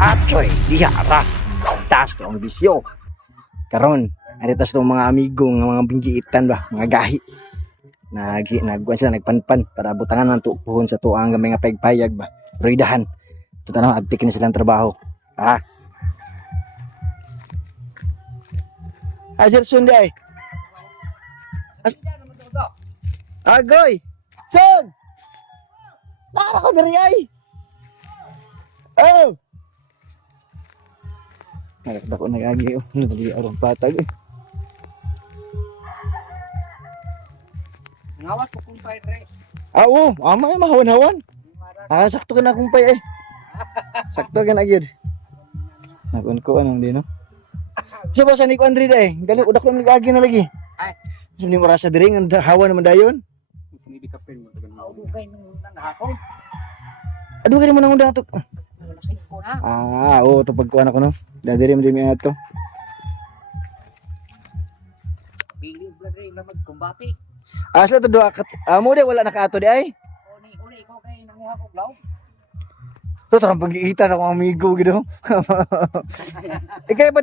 Atsoy, dihara. Tas to ang bisyo. Karon, aritas to mga amigo, mga binggiitan ba, mga gahi. Nagkuhan sila, nagpanpan para butangan ng tupuhon sa tuang gamay nga payag ba. Pero idahan. Ito na, agtik na silang trabaho. Ha? Sir Sunday. Agoy! Son! Tara ko dari ay! Oh! Nagdako nagagi oh, nagagi arong patag eh. Ngawas ko kumpay re. Oo, ama ay mahawan-hawan. Sakto ka na kumpay eh. Sakto ka na gyud. Nakon ko anong di no. Sa ba sa ni ko Andre day? Gali udak ko nagagi na lagi. Ay, Sumni mo rasa diri nga hawan naman dayon. sumidi ka pen mo tagan mo. Kay nung nahakon. Adu ka mo nang undang to. Wala ko na. Oo, to pagkuan ako no. Dadiri mo dimi ato. Bili blood re na magkumbati. Asla to do amo de wala nakaato di ay. Uli ko kay nanguha ko blaw. To tarang pag-iita na akong amigo gido. Ikay ba